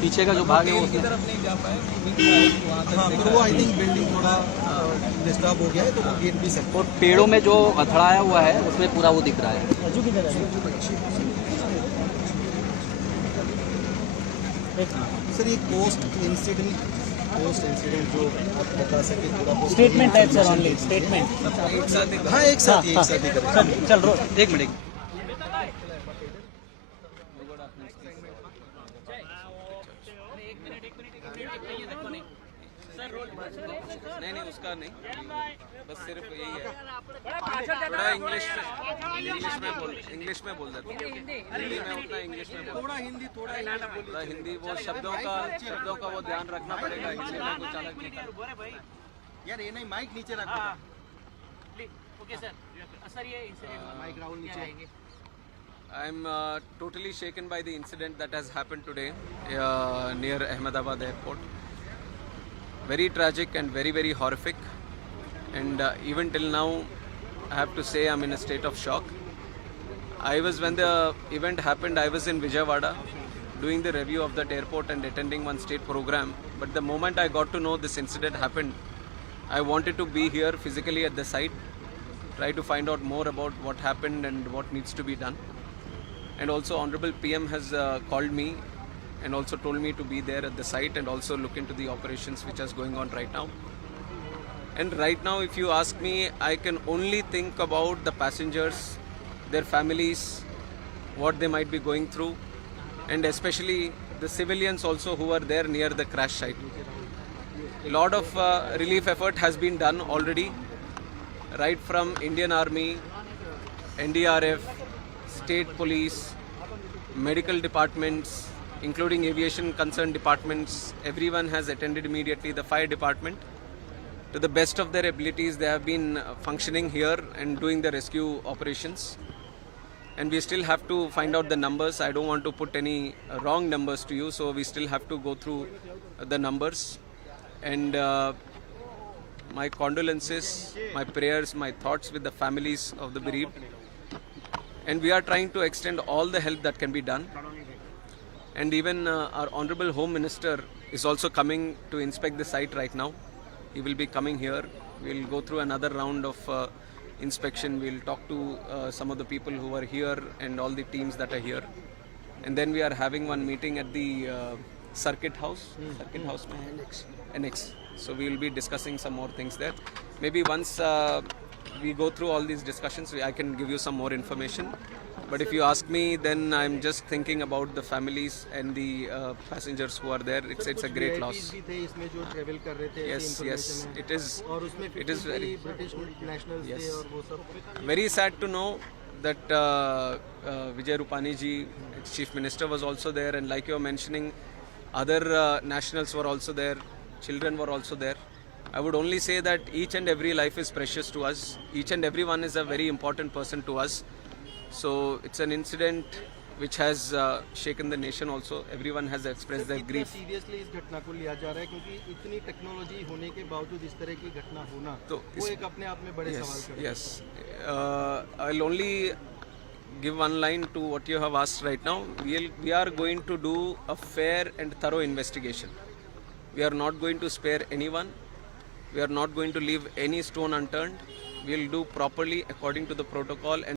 पीछे का जो भाग है वो की तरफ नहीं जा पाए, वहाँ तक हाँ, तो वो आई थिंक बिल्डिंग थोड़ा डिस्टर्ब हो गया है, तो वो गिर भी सकता और पेड़ों में जो अथड़ाया हुआ है उसमें पूरा वो दिख रहा है। है। सर ये पोस्ट इंसिडेंट जो आप बता सके थोड़ा statement type sir, only statement. एक साथ ही हाँ एक साथ ही करें। चल एक मिनट। नहीं उसका नहीं, बस सिर्फ यही है, थोड़ा इंग्लिश में बोल देता हूँ, हिंदी में उतना इंग्लिश में थोड़ा हिंदी वो शब्दों का वो ध्यान रखना पड़ेगा, हिंदी में कुछ अलग नहीं करना। यार ये नहीं, माइक नीचे रखो। ओके सर, ये माइक राहुल नीचे। I am totally shaken by the incident that has happened today near Ahmedabad airport. Very tragic and very, very horrific. And even till now, I have to say I'm in a state of shock. When the event happened, I was in Vijayawada doing the review of that airport and attending one state program. But the moment I got to know this incident happened, I wanted to be here physically at the site, try to find out more about what happened and what needs to be done. And also Honorable PM has called me and also told me to be there at the site and also look into the operations which is going on right now. And right now, if you ask me, I can only think about the passengers, their families, what they might be going through, and especially the civilians also who are there near the crash site. A lot of relief effort has been done already, right from Indian Army, NDRF, state police, medical departments, including aviation concerned departments. Everyone has attended immediately. The fire department, to the best of their abilities, they have been functioning here and doing the rescue operations. And we still have to find out the numbers. I don't want to put any wrong numbers to you, so we still have to go through the numbers. And my condolences, my prayers, my thoughts with the families of the bereaved. And we are trying to extend all the help that can be done. And even our Honorable Home Minister is also coming to inspect the site right now. He will be coming here. We'll go through another round of inspection. We'll talk to some of the people who are here and all the teams that are here. And then we are having one meeting at the Circuit House. Annex. So we will be discussing some more things there. Maybe once we go through all these discussions, I can give you some more information. But if you ask me, then I'm just thinking about the families and the passengers who are there. It's a great loss. Yes. It is very very sad to know that Vijay Rupani ji, Chief Minister, was also there, and like you're mentioning, other nationals were also there, children were also there. I would only say that each and every life is precious to us. Each and everyone is a very important person to us. So it's an incident which has shaken the nation also. Everyone has expressed their grief. Seriously इस घटना को लिया जा रहा है क्योंकि इतनी technology होने के बावजूद इस तरह की घटना होना तो वो एक अपने आप में बड़े सवाल खड़े हैं। Yes. I'll only give one line to what you have asked right now. We are going to do a fair and thorough investigation. We are not going to spare anyone. We are not going to leave any stone unturned. We will do properly according to the protocol. And